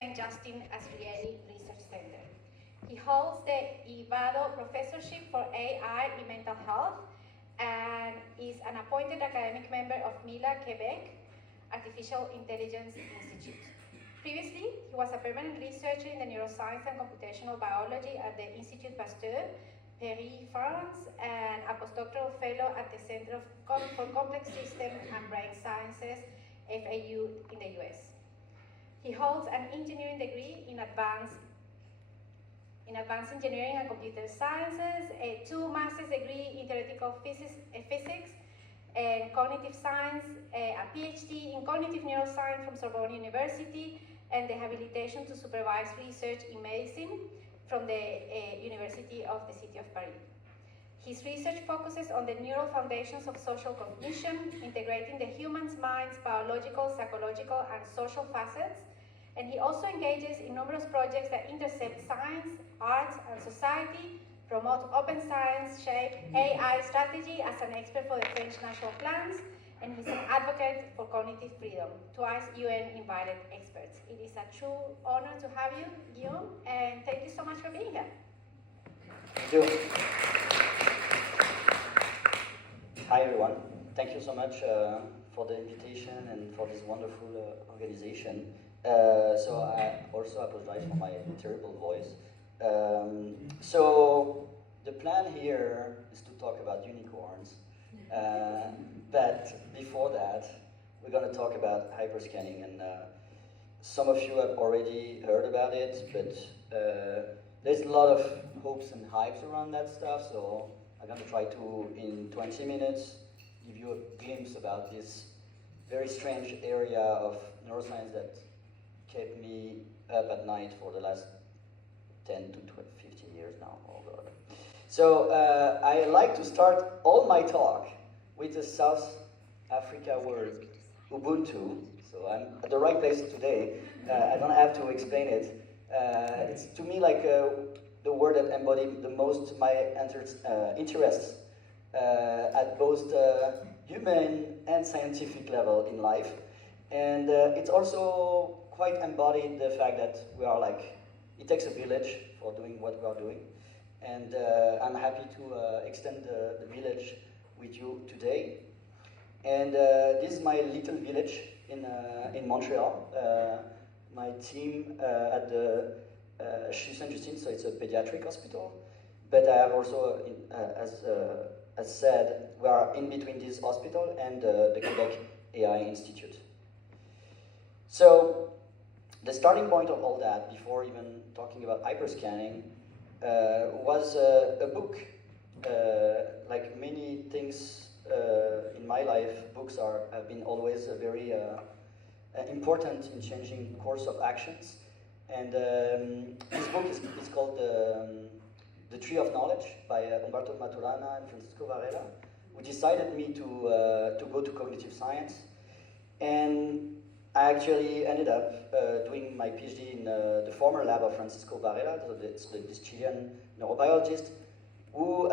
Justin Asrieli Research Center. He holds the Ivado Professorship for AI in Mental Health and is an appointed academic member of MILA Quebec Artificial Intelligence Institute. Previously, he was a permanent researcher in the neuroscience and computational biology at the Institut Pasteur, Paris, France, and a postdoctoral fellow at the Center for Complex System and Brain Sciences, FAU, in the US. He holds an engineering degree in advanced engineering and computer sciences, a 2 master's degree in theoretical physics and cognitive science, a PhD in cognitive neuroscience from Sorbonne University, and the habilitation to supervise research in medicine from the University of the City of Paris. His research focuses on the neural foundations of social cognition, integrating the human's mind's biological, psychological, and social facets, and he also engages in numerous projects that intercept science, arts, and society, promote open science, shape AI strategy as an expert for the French national plans, and he's an advocate for cognitive freedom, twice UN-invited experts. It is a true honor to have you, Guillaume, and thank you so much for being here. Thank you. Hi everyone. Thank you so much for the invitation and for this wonderful organization. So I also apologize for my terrible voice. So the plan here is to talk about unicorns, but before that, we're going to talk about hyperscanning, and some of you have already heard about it, but there's a lot of hopes and hypes around that stuff, so I'm going to try to, in 20 minutes, give you a glimpse about this very strange area of neuroscience that kept me up at night for the last 10 to 15 years now. Oh God. So I like to start all my talk with the South Africa word Ubuntu. So I'm at the right place today. I don't have to explain it. It's to me like the word that embodies the most my interests at both the human and scientific level in life. And it's also quite embodied the fact that we are like, it takes a village for doing what we are doing. And I'm happy to extend the village with you today. And this is my little village in Montreal. My team at the CHU Saint-Justine, so it's a pediatric hospital. But I have also, as said, we are in between this hospital and the Quebec AI Institute. So the starting point of all that, before even talking about hyperscanning, was a book. Like many things in my life, books have been always very important in changing course of actions. And this book is called The Tree of Knowledge by Umberto Maturana and Francisco Varela, who decided me to go to cognitive science. And I actually ended up doing my PhD in the former lab of Francisco Varela, so this Chilean neurobiologist, who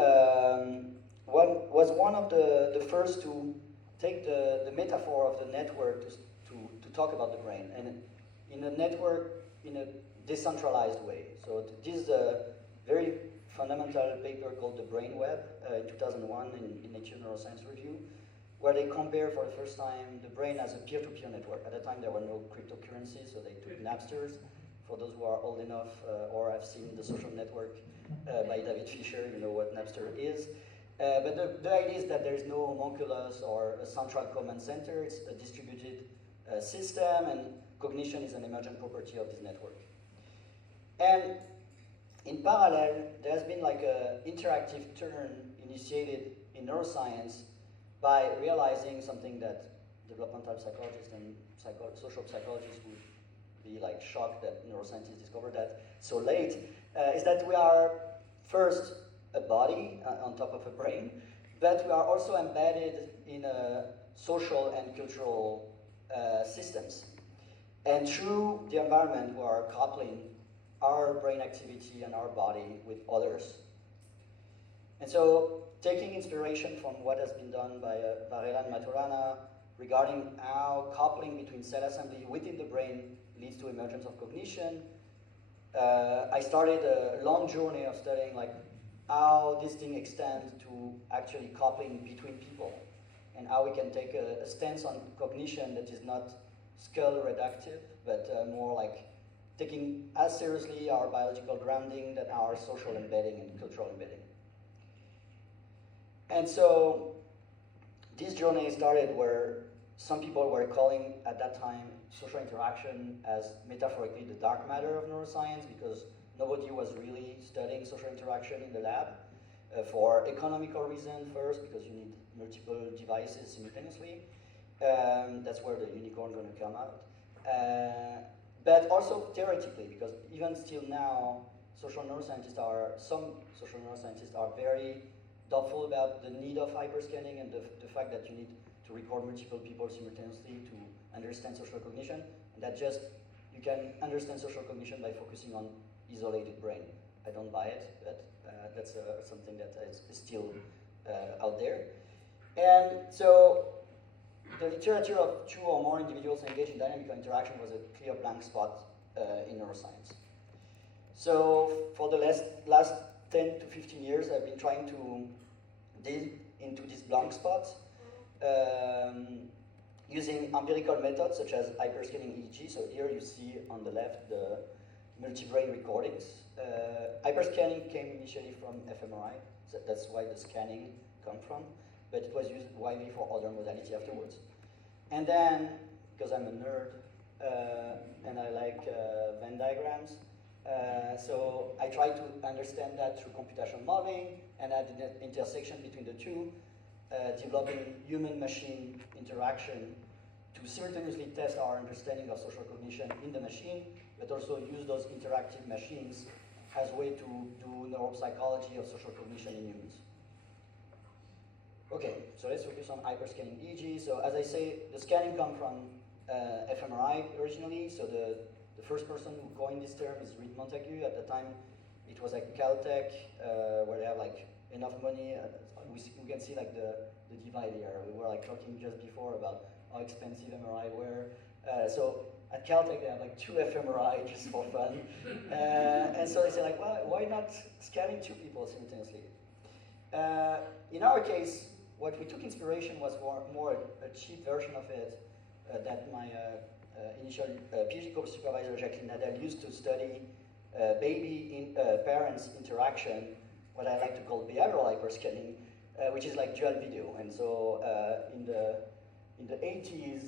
was one of the first to take the metaphor of the network to talk about the brain, and in a network in a decentralized way. So this is a very fundamental paper called The Brain Web in 2001 in Nature Neuroscience Review, where they compare for the first time the brain as a peer-to-peer network. At the time there were no cryptocurrencies, so they took Napsters. For those who are old enough or have seen The Social Network by David Fisher, you know what Napster is. But the idea is that there is no homunculus or a central command center. It's a distributed system, and cognition is an emergent property of this network. And in parallel, there has been like an interactive turn initiated in neuroscience by realizing something that developmental psychologists and social psychologists would be like shocked that neuroscientists discovered that so late, is that we are first a body on top of a brain, but we are also embedded in social and cultural systems. And through the environment, we are coupling our brain activity and our body with others. And so, taking inspiration from what has been done by Varela and Maturana regarding how coupling between cell assembly within the brain leads to emergence of cognition. I started a long journey of studying like how this thing extends to actually coupling between people, and how we can take a stance on cognition that is not skull reductive, but more like taking as seriously our biological grounding than our social embedding and cultural embedding. And so this journey started where some people were calling at that time social interaction as metaphorically the dark matter of neuroscience, because nobody was really studying social interaction in the lab for economical reasons first, because you need multiple devices simultaneously. That's where the unicorn is going to come out. But also theoretically, because even still now, some social neuroscientists are very doubtful about the need of hyperscanning and the fact that you need to record multiple people simultaneously to understand social cognition, and that just, you can understand social cognition by focusing on isolated brain. I don't buy it, but that's something that is still out there. And so the literature of two or more individuals engaged in dynamic interaction was a clear blank spot in neuroscience. So for the last 10 to 15 years, I've been trying to dig into these blank spots using empirical methods such as hyperscanning EEG. So here you see on the left the multi-brain recordings. Hyperscanning came initially from fMRI, so that's why the scanning comes from, but it was used widely for other modalities afterwards. And then, because I'm a nerd and I like Venn diagrams, so I tried to understand that through computational modeling, and at the intersection between the two, developing human-machine interaction to simultaneously test our understanding of social cognition in the machine, but also use those interactive machines as a way to do neuropsychology of social cognition in humans. Okay, so let's focus on hyperscanning EEG. So as I say, the scanning comes from fMRI originally. So the first person who coined this term is Reed Montague. At the time, it was like Caltech, where they have like enough money. We can see like the divide here. We were like talking just before about how expensive MRI were. So at Caltech, they have like 2 fMRI just for fun. And so they say like, well, why not scanning 2 people simultaneously? In our case, what we took inspiration was more a cheap version of it that my initial PhD co-supervisor, Jacqueline Nadel, used to study parents' interaction, what I like to call behavioral hyperscanning, which is like dual video. And so in the 80s,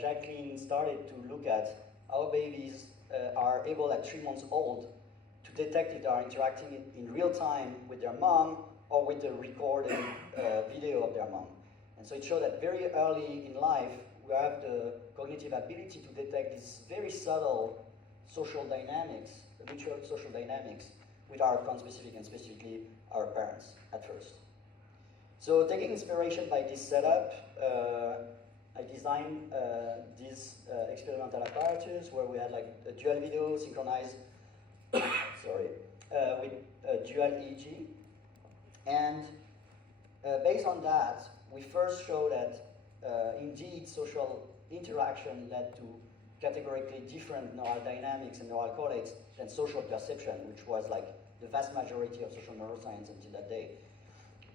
Jacqueline started to look at how babies are able at 3 months old to detect if they are interacting in real time with their mom or with the recorded video of their mom. And so it showed that very early in life, we have the cognitive ability to detect these very subtle social dynamics, mutual social dynamics, with our conspecific and specifically our parents at first. So taking inspiration by this setup, I designed this experimental apparatus where we had like a dual video synchronized with dual EEG. And based on that, we first showed that indeed social interaction led to categorically different neural dynamics and neural correlates than social perception, which was like the vast majority of social neuroscience until that day.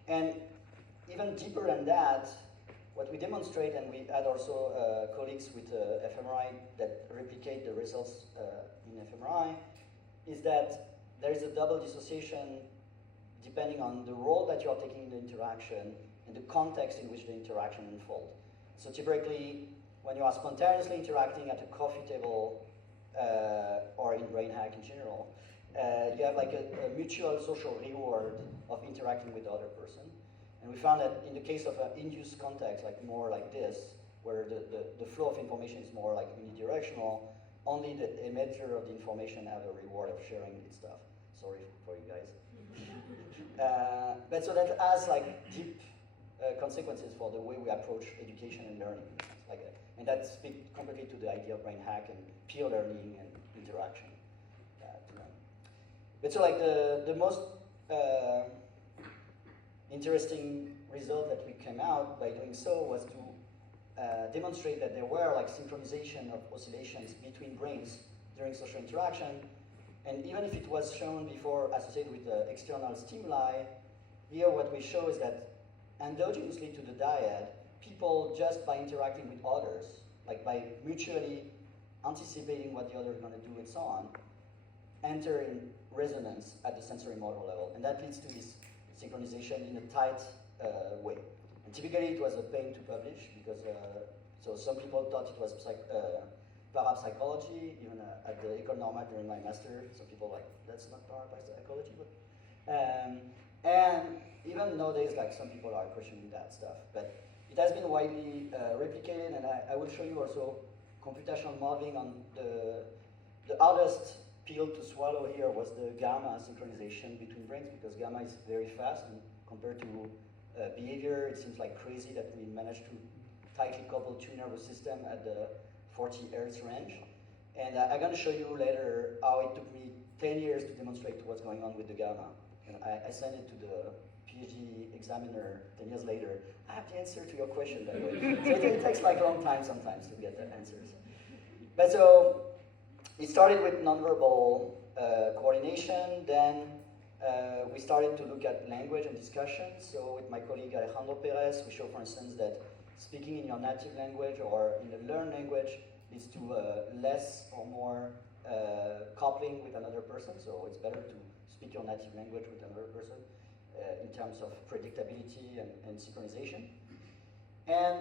And even deeper than that, what we demonstrate, and we had also colleagues with fMRI that replicate the results in fMRI, is that there is a double dissociation depending on the role that you are taking in the interaction and the context in which the interaction unfolds. So typically, when you are spontaneously interacting at a coffee table or in BrainHack in general, you have like a mutual social reward of interacting with the other person. And we found that in the case of an induced context, like more like this, where the flow of information is more like unidirectional, only the emitter of the information have a reward of sharing its stuff. Sorry for you guys. But so that has like deep consequences for the way we approach education and learning. And that speaks completely to the idea of BrainHack and peer learning and interaction. But so like the most interesting result that we came out by doing so was to demonstrate that there were like synchronization of oscillations between brains during social interaction. And even if it was shown before associated with external stimuli, here what we show is that endogenously to the dyad, people just by interacting with others, like by mutually anticipating what the other is going to do and so on, enter in resonance at the sensory motor level. And that leads to this synchronization in a tight way. And typically it was a pain to publish because, so some people thought it was parapsychology, even at the École Normale during my master, some people like, that's not parapsychology, but, and even nowadays, like some people are questioning that stuff. But it has been widely replicated, and I will show you also computational modeling on the hardest pill to swallow here was the gamma synchronization between brains, because gamma is very fast, and compared to behavior, it seems like crazy that we managed to tightly couple two nervous system at the 40 Hz range. And I'm going to show you later how it took me 10 years to demonstrate what's going on with the gamma. And I sent it to the PhD examiner 10 years later. I have the answer to your question, by the way. So it takes like a long time sometimes to get the answers. But so it started with nonverbal coordination. Then we started to look at language and discussion. So with my colleague Alejandro Perez, we show, for instance, that speaking in your native language or in a learned language leads to less or more coupling with another person. So it's better to speak your native language with another person in terms of predictability and synchronization. And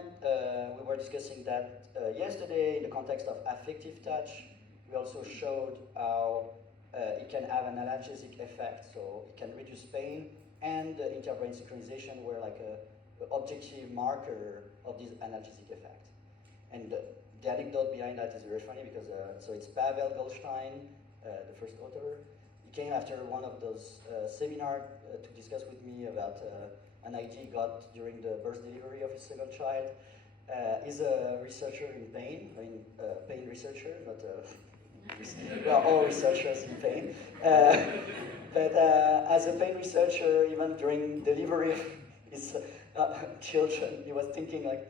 we were discussing that yesterday in the context of affective touch. We also showed how it can have an analgesic effect, so it can reduce pain, and the interbrain synchronization were like a objective marker of this analgesic effect. And the anecdote behind that is very funny because, so it's Pavel Goldstein, the first author. He came after one of those seminars to discuss with me about an idea he got during the birth delivery of his second child. He's a researcher in pain, I mean, pain researcher, not we are all researchers in pain. But as a pain researcher, even during delivery of his children, he was thinking like,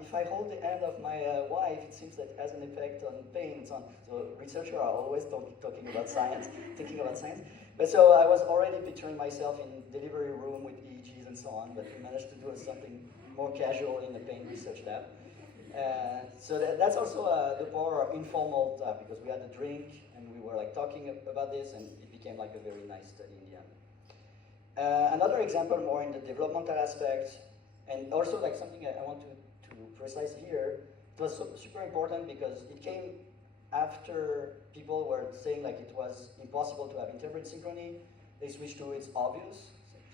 if I hold the hand of my wife, it seems that it has an effect on pain and so on. So researchers are always talking about science, thinking about science. But so I was already picturing myself in delivery room with EEGs and so on, but we managed to do something more casual in the pain research lab. So that's also the power of informal stuff, because we had a drink and we were like talking about this, and it became like a very nice study in the end. Another example more in the developmental aspect, and also like something I want to precise here, it was super important because it came after people were saying like it was impossible to have interbrain synchrony. They switched to it's obvious,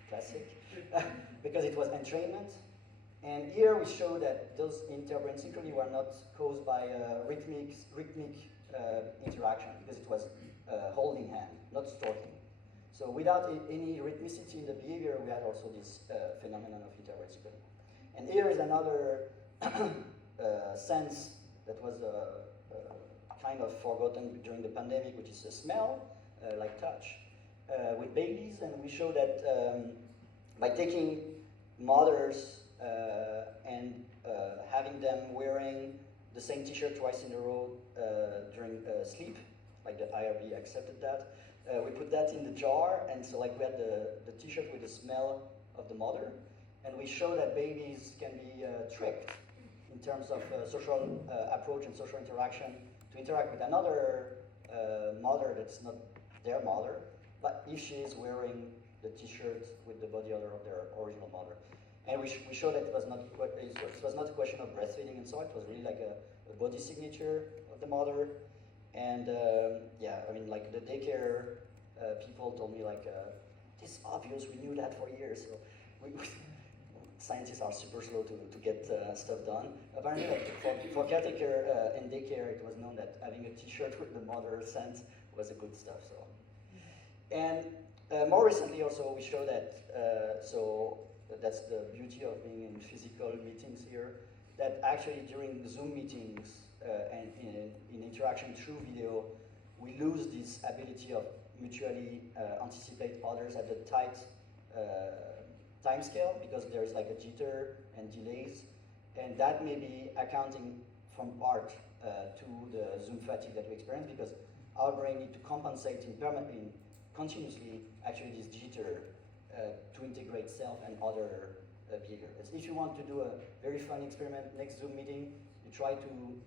classic, because it was entrainment. And here we show that those interbrain synchrony were not caused by rhythmic interaction, because it was holding hand, not stroking. So without any rhythmicity in the behavior, we had also this phenomenon of interbrain synchrony. And here is another sense that was kind of forgotten during the pandemic, which is a smell, like touch, with babies. And we show that by taking mothers and having them wearing the same t-shirt twice in a row during sleep, like the IRB accepted that. We put that in the jar, and so like we had the t-shirt with the smell of the mother, and we show that babies can be tricked in terms of social approach and social interaction to interact with another mother that's not their mother, but if she is wearing the t-shirt with the body odor of their original mother. And we showed that it was not a question of breastfeeding and so on. It was really like a body signature of the mother. And yeah, I mean, like the daycare people told me like, this is obvious, we knew that for years. So scientists are super slow to get stuff done. Apparently, like, for caretaker and daycare, it was known that having a t-shirt with the mother scent was a good stuff. So, and more recently also we show that, so that's the beauty of being in physical meetings here, that actually during Zoom meetings and in interaction through video, we lose this ability of mutually anticipate others at the tight time scale, because there is like a jitter and delays. And that may be accounting from part to the zoom fatigue that we experience, because our brain needs to compensate continuously actually this jitter to integrate self and other behavior. If you want to do a very fun experiment next Zoom meeting, you try to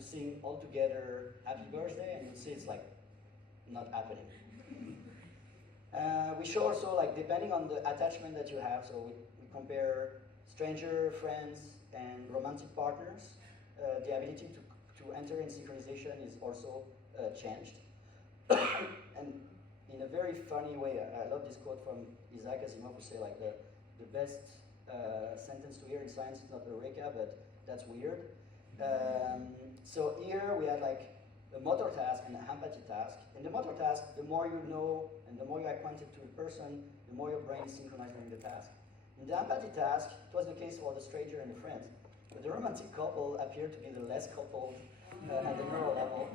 sing all together Happy Birthday, and you see it's like not happening. We show also, like, depending on the attachment that you have, so we compare stranger, friends, and romantic partners. The ability to enter in synchronization is also changed. And in a very funny way, I love this quote from Isaac Asimov, who say, like, the best sentence to hear in science is not Eureka, but that's weird. So here we had like a motor task and an empathy task. In the motor task, the more you know and the more you're acquainted to a person, the more your brain is synchronized during the task. In the empathy task, it was the case for the stranger and the friends. But the romantic couple appeared to be the less coupled at the neural level.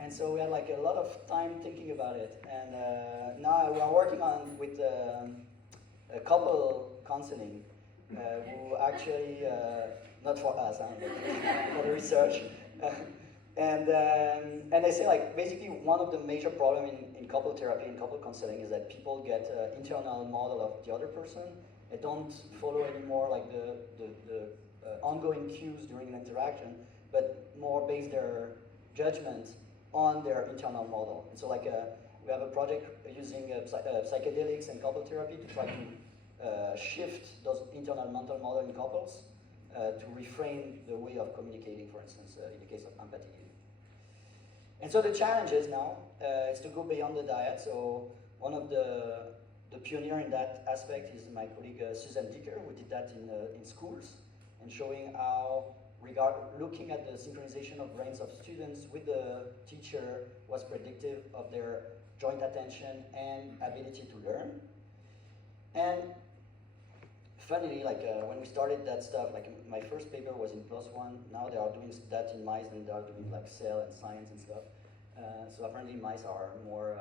And so we had like a lot of time thinking about it. And now we are working on with a couple counseling who actually, not for us, but for the research. And they say, like, basically one of the major problems in couple therapy and couple counseling is that people get an internal model of the other person and don't follow anymore like the ongoing cues during an interaction, but more base their judgment on their internal model. And so, like, we have a project using psychedelics and couple therapy to try to shift those internal mental models in couples to reframe the way of communicating, for instance, in the case of empathy. And so the challenge is now is to go beyond the diet. So one of the pioneer in that aspect is my colleague Susan Dicker, who did that in schools, and showing how looking at the synchronization of brains of students with the teacher was predictive of their joint attention and ability to learn. And funnily, like when we started that stuff, like my first paper was in +1. Now they are doing that in mice, and they are doing like cell and science and stuff. So apparently mice are more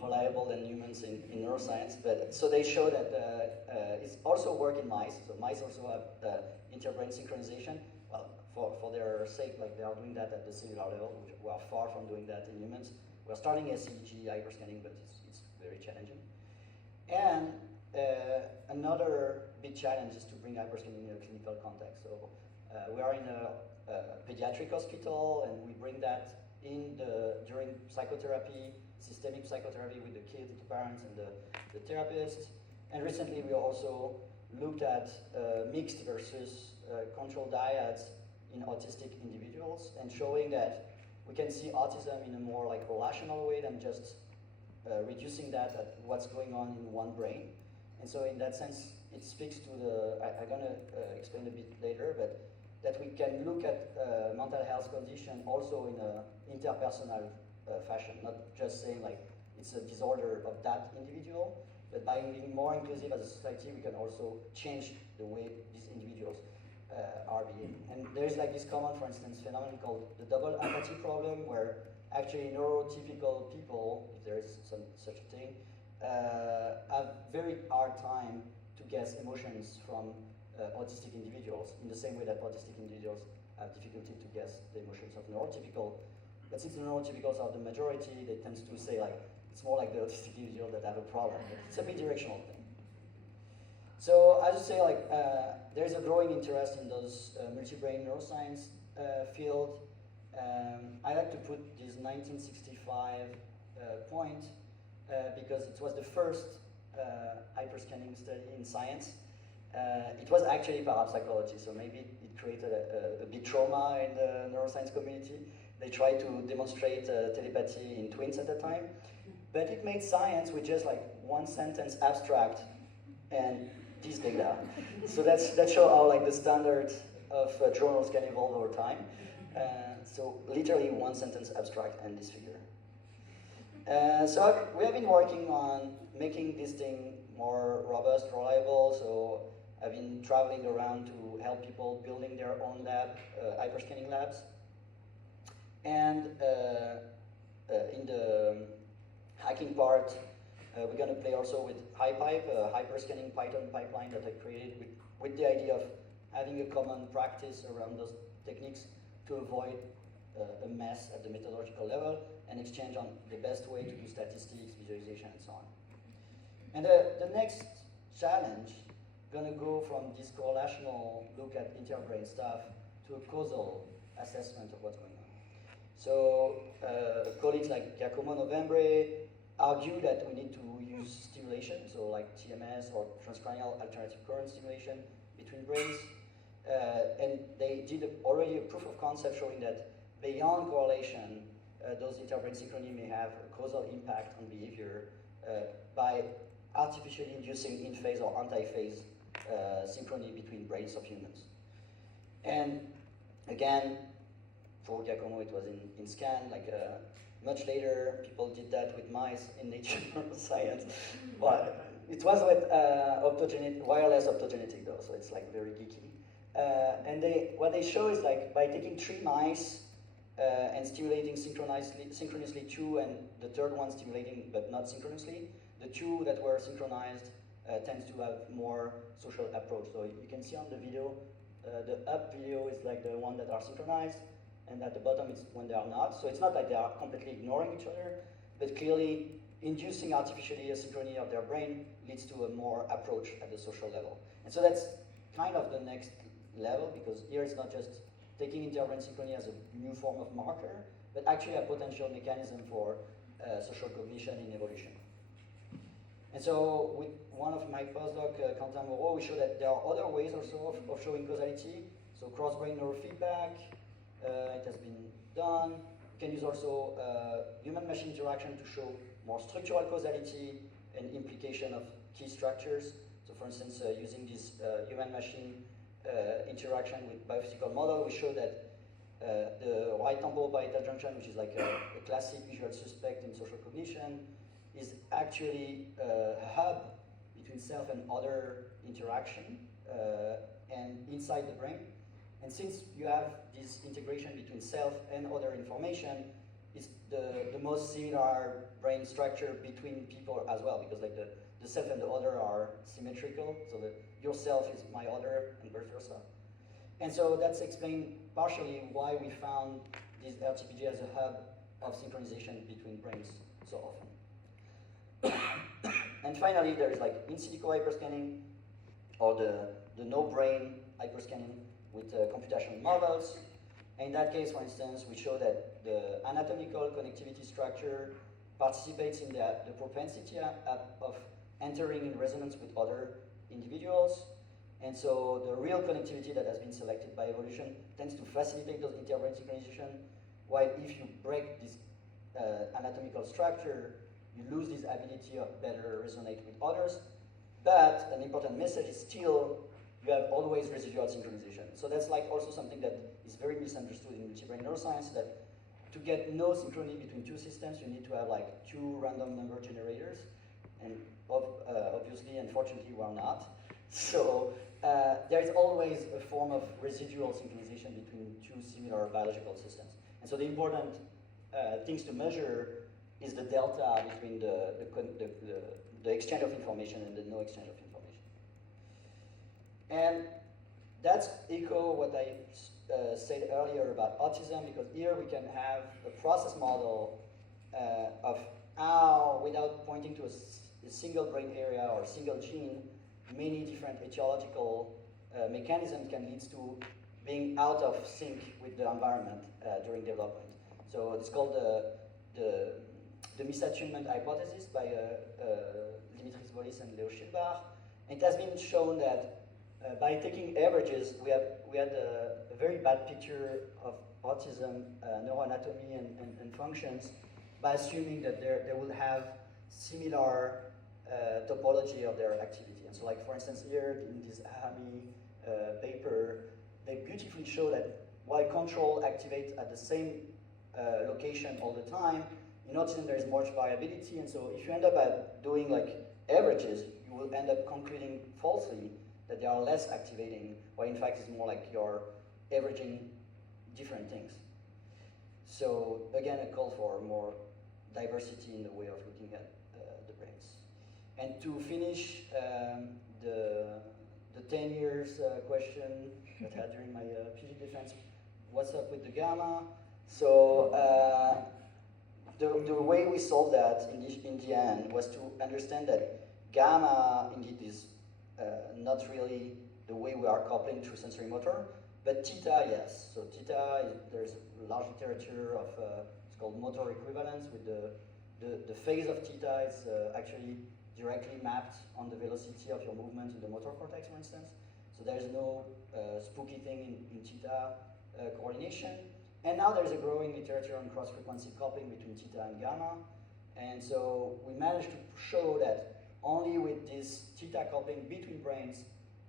reliable than humans in neuroscience. But so they show that it's also work in mice. So mice also have interbrain synchronization. Well, for their sake, like they are doing that at the cellular level, which we are far from doing that in humans. We are starting SEEG hyperscanning, but it's very challenging. And another big challenge is to bring hyperscanning in a clinical context. So we are in a pediatric hospital, and we bring that during psychotherapy, systemic psychotherapy with the kids, the parents, and the therapists. And recently we also looked at mixed versus controlled diets in autistic individuals, and showing that we can see autism in a more like relational way than just reducing that at what's going on in one brain. And so in that sense, it speaks to I'm going to explain a bit later, but that we can look at mental health condition also in an interpersonal fashion, not just saying like it's a disorder of that individual, but by being more inclusive as a society, we can also change the way these individuals are behaving. And there's like this common, for instance, phenomenon called the double empathy problem, where actually neurotypical people, if there is such a thing, have very hard time to guess emotions from autistic individuals, in the same way that autistic individuals have difficulty to guess the emotions of neurotypical. But since the neurotypicals are the majority, they tend to say like, it's more like the autistic individual that have a problem. It's a bidirectional thing. So I just say like, there's a growing interest in those multi-brain neuroscience field. I like to put this 1965 point because it was the first hyperscanning study in science. It was actually parapsychology, so maybe it created a big trauma in the neuroscience community. They tried to demonstrate telepathy in twins at the time, but it made science with just like one sentence abstract and this data. So that shows how like the standard of journals can evolve over time. So literally one sentence abstract and this figure. So we have been working on making this thing more robust, reliable. So I've been traveling around to help people building their own lab, hyperscanning labs. And in the hacking part, we're going to play also with HiPipe, a hyperscanning Python pipeline that I created with the idea of having a common practice around those techniques to avoid a mess at the methodological level, and exchange on the best way to do statistics, visualization, and so on. And the next challenge gonna go from this correlational look at interbrain stuff to a causal assessment of what's going on. So colleagues like Giacomo Novembre argue that we need to use stimulation, so like TMS or transcranial alternative current stimulation between brains. And they did already a proof of concept showing that beyond correlation, those interbrain synchrony may have a causal impact on behavior by artificially inducing in-phase or anti-phase synchrony between brains of humans. And again, for Giacomo it was in scan, like much later people did that with mice in Nature Neuroscience. But it was with wireless optogenetic though, so it's like very geeky. And what they show is like by taking 3 mice and stimulating synchronously 2, and the third one stimulating but not synchronously, the 2 that were synchronized tends to have more social approach. So you can see on the video, the up video is like the one that are synchronized, and at the bottom is when they are not. So it's not like they are completely ignoring each other, but clearly inducing artificially a synchrony of their brain leads to a more approach at the social level. And so that's kind of the next level, because here it's not just taking interbrain synchrony as a new form of marker, but actually a potential mechanism for social cognition in evolution. And so with one of my postdoc, Quentin Moreau, we show that there are other ways also of showing causality. So cross-brain neurofeedback, it has been done. You can use also human-machine interaction to show more structural causality and implication of key structures. So for instance, using this human-machine interaction with biophysical model, we show that the right temporal parietal junction, which is like a classic visual suspect in social cognition, is actually a hub between self and other interaction and inside the brain. And since you have this integration between self and other information, it's the most similar brain structure between people as well, because like the self and the other are symmetrical, so that your self is my other and vice versa. And so that's explained partially why we found this RTPG as a hub of synchronization between brains so often. And finally, there is like in silico hyperscanning, or the no-brain hyperscanning with computational models. And in that case, for instance, we show that the anatomical connectivity structure participates in the propensity of entering in resonance with other individuals. And so the real connectivity that has been selected by evolution tends to facilitate those interbrain synchronization, while if you break this anatomical structure, you lose this ability of better resonate with others. But an important message is still you have always residual synchronization. So that's like also something that is very misunderstood in multi-brain neuroscience, that to get no synchrony between 2 systems, you need to have like 2 random number generators. And obviously, unfortunately, we're not. So there is always a form of residual synchronization between 2 similar biological systems. And so the important things to measure is the delta between the exchange of information and the no exchange of information. And that's echo what I said earlier about autism, because here we can have a process model of how, without pointing to a single brain area or a single gene, many different etiological mechanisms can lead to being out of sync with the environment during development. So it's called the misattunement hypothesis by Dimitris Volis and Leo Schilbach. It has been shown that by taking averages, we had a very bad picture of autism, neuroanatomy, and functions by assuming that they will have similar topology of their activity. And so, like for instance, here in this Ahami paper, they beautifully show that while control activates at the same location all the time, in autism there is much variability, and so if you end up doing like averages, you will end up concluding falsely that they are less activating, while in fact it's more like you're averaging different things. So again, a call for more diversity in the way of looking at the brains. And to finish the 10 years question that I had during my PhD defense, what's up with the gamma? So the way we solved that in the end was to understand that gamma indeed is not really the way we are coupling through sensory motor, but theta, yes. So theta, there's large literature of, it's called motor equivalence, with the phase of theta is actually directly mapped on the velocity of your movement in the motor cortex, for instance. So there's no spooky thing in theta coordination. And now there's a growing literature on cross-frequency coupling between theta and gamma. And so we managed to show that only with this theta coupling between brains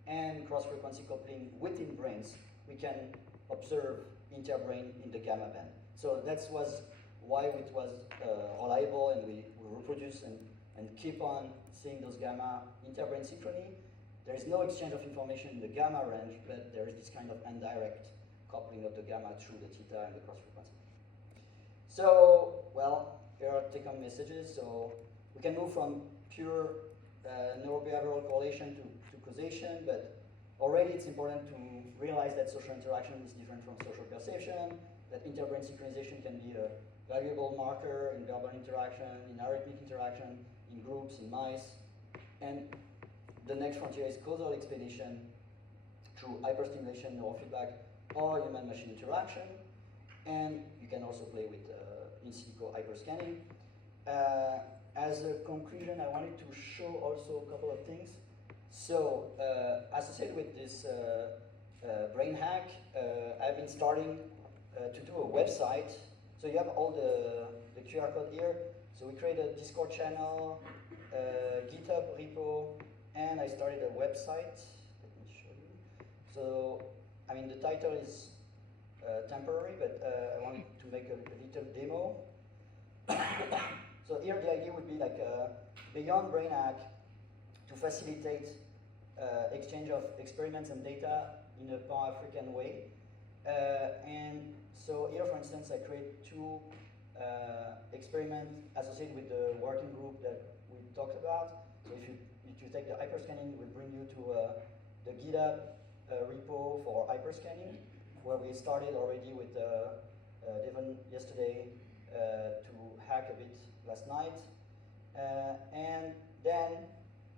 and cross-frequency coupling within brains, we can observe interbrain in the gamma band. So that was why it was reliable, and we reproduce and keep on seeing those gamma interbrain synchrony. There is no exchange of information in the gamma range, but there is this kind of indirect coupling of the gamma through the theta and the cross-frequency. So, well, here are take-home messages. So we can move from pure neurobehavioral correlation to causation, but already it's important to realize that social interaction is different from social perception, that interbrain synchronization can be a valuable marker in verbal interaction, in arrhythmic interaction, in groups, in mice. And the next frontier is causal explanation through hyperstimulation, neurofeedback, or human-machine interaction. And you can also play with in silico hyperscanning. As a conclusion, I wanted to show also a couple of things. So, associated with this brain hack, I've been starting to do a website. So you have all the QR code here. So we created a Discord channel, GitHub repo, and I started a website. Let me show you. So, I mean, the title is temporary, but I wanted to make a little demo. So here the idea would be like beyond brain hack to facilitate exchange of experiments and data in a pan-African way. And so here, for instance, I create two experiments associated with the working group that we talked about. So if you take the hyperscanning, it will bring you to the GitHub repo for hyperscanning, where we started already with Devon yesterday to hack a bit last night. And then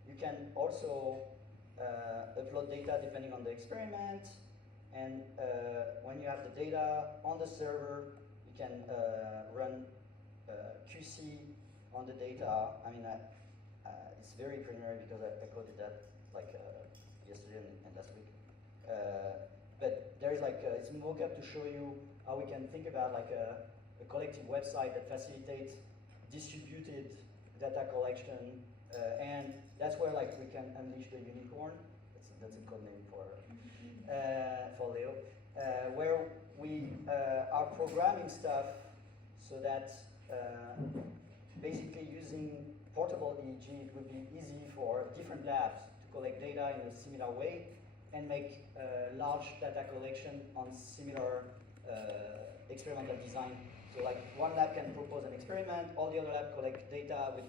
you can also upload data depending on the experiment. And when you have the data on the server, you can run QC on the data. I mean, it's very preliminary because I coded that like yesterday and last week. But there's like, it's a mock-up to show you how we can think about like a collective website that facilitates distributed data collection. And that's where like we can unleash the unicorn. That's a code name for Leo, where we are programming stuff so that basically using portable EEG, it would be easy for different labs to collect data in a similar way and make large data collection on similar experimental design. So like one lab can propose an experiment, all the other labs collect data with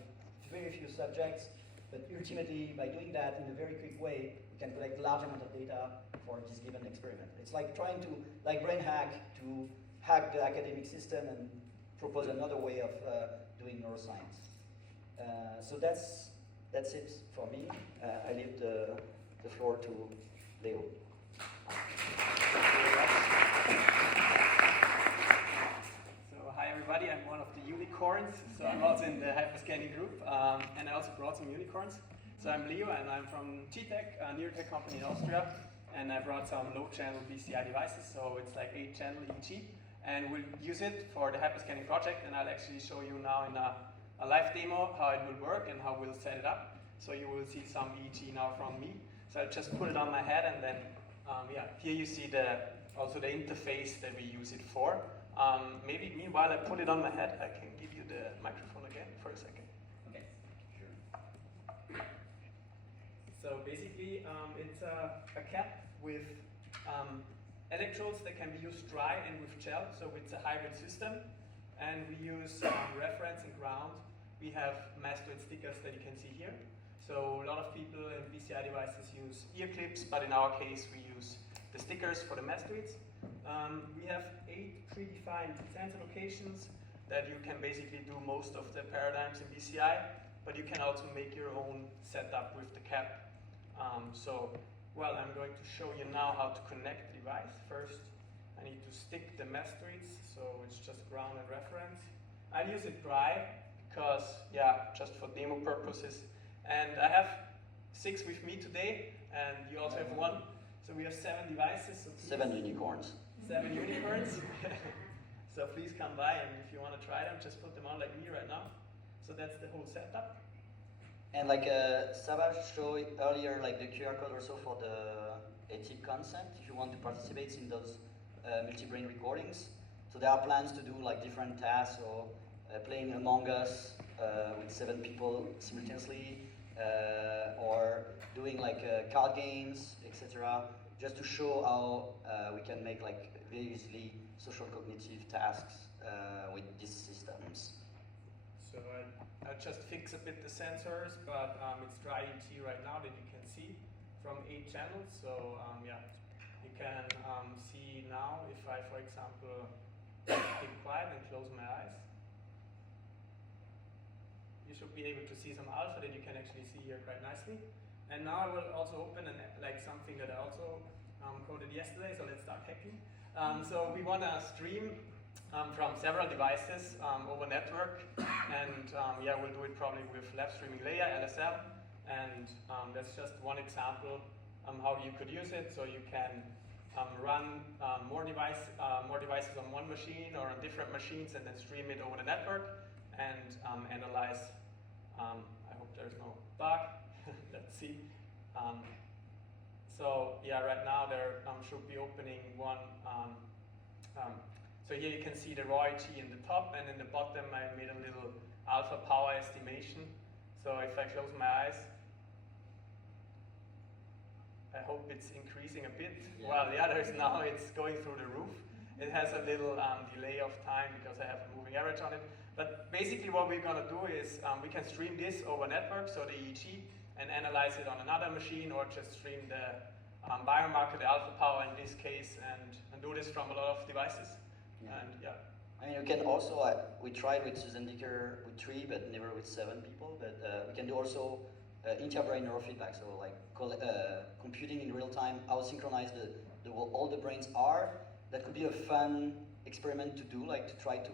very few subjects, but ultimately by doing that in a very quick way, we can collect large amount of data for this given experiment. It's like trying to, like brain hack, to hack the academic system and propose another way of doing neuroscience. So that's it for me. I leave the floor to Leo. So hi everybody, I'm one of the unicorns. So I'm also in the hyperscanning group, and I also brought some unicorns. So I'm Leo, and I'm from g.tec, a NEUROTECH company in Austria, and I brought some low-channel BCI devices, so it's like 8-channel EEG, and we'll use it for the hyperscanning project, and I'll actually show you now in a live demo how it will work and how we'll set it up. So you will see some EEG now from me. So I'll just put it on my head, and then yeah, here you see also the interface that we use it for. Maybe meanwhile I put it on my head, I can give you the microphone again for a second. Okay, sure. So basically it's a cap with electrodes that can be used dry and with gel, so it's a hybrid system. And we use reference and ground. We have mastoid stickers that you can see here. So a lot of people in BCI devices use ear clips, but in our case we use the stickers for the mastoids. We have 8 predefined sensor locations that you can basically do most of the paradigms in BCI, but you can also make your own setup with the cap. Well, I'm going to show you now how to connect the device. First, I need to stick the mastoids, so it's just ground and reference. I'll use it dry because, yeah, just for demo purposes. And I have 6 with me today, and you also have 1. So we have 7 devices. So 7 unicorns. 7 unicorns. So please come by, and if you want to try them, just put them on like me right now. So that's the whole setup. And like Sabah showed earlier, like the QR code also for the ethic consent, if you want to participate in those multi-brain recordings. So there are plans to do like different tasks, or playing Among Us with 7 people simultaneously, or doing like card games, etc. Just to show how we can make like very easily social cognitive tasks with these systems. So I just fix a bit the sensors, but it's dry ET right now that you can see from 8 channels. So yeah, you can see now if I, for example, keep quiet and close my eyes. You should be able to see some alpha that you can actually see here quite nicely. And now I will also open like something that I also coded yesterday. So let's start hacking. So we want to stream from several devices over network, and yeah, we'll do it probably with lab streaming layer, LSL, and that's just one example how you could use it. So you can run more devices on one machine or on different machines, and then stream it over the network and analyze. I hope there's no bug. Let's see. So yeah, right now there should be opening one. So here you can see the raw ET in the top, and in the bottom I made a little alpha power estimation. So if I close my eyes, I hope it's increasing a bit. Yeah. Well, yeah, now it's going through the roof. It has a little delay of time because I have a moving average on it. But basically what we're going to do is we can stream this over network, so the EEG, and analyze it on another machine, or just stream the biomarker, the alpha power in this case, and do this from a lot of devices. Yeah. And yeah. I mean, we can also, we tried with Susan Dicker with 3, but never with 7 people, but we can do also inter-brain neurofeedback, so like computing in real time, how synchronized all the brains are. That could be a fun experiment to do, like to try to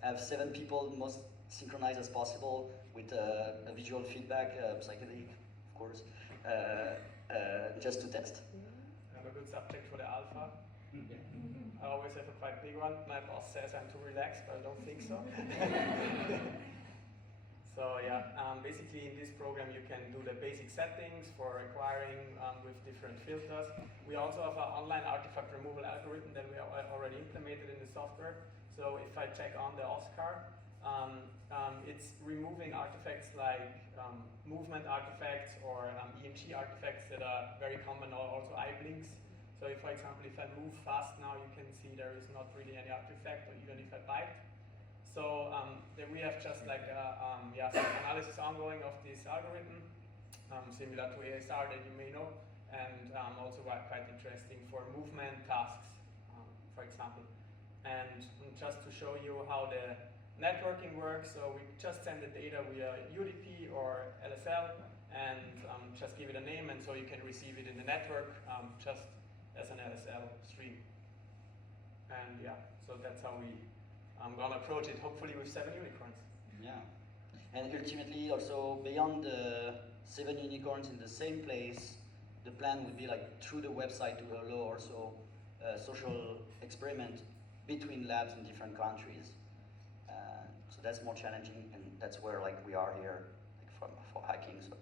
have 7 people most synchronized as possible with a visual feedback, psychedelic, of course, just to test. I'm a good subject for the alpha. I always have a quite big one. My boss says I'm too relaxed, but I don't think so. So yeah, basically in this program you can do the basic settings for acquiring with different filters. We also have an online artifact removal algorithm that we already implemented in the software. So if I check on the Oscar, it's removing artifacts like movement artifacts or EMG artifacts that are very common, or also eye blinks. So if, for example, if I move fast now, you can see there is not really any artifact, or even if I bite. So then we have just like yeah, some analysis ongoing of this algorithm, similar to ASR that you may know, and also quite interesting for movement tasks, for example. And just to show you how the networking works, so we just send the data via UDP or LSL, and just give it a name, and so you can receive it in the network just as an LSL stream. And yeah, so that's how I'm gonna approach it, hopefully with 7 unicorns. Yeah, and ultimately also beyond the 7 unicorns in the same place, the plan would be like through the website to allow also social experiment between labs in different countries. So that's more challenging, and that's where like we are here, like for hacking. So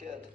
good.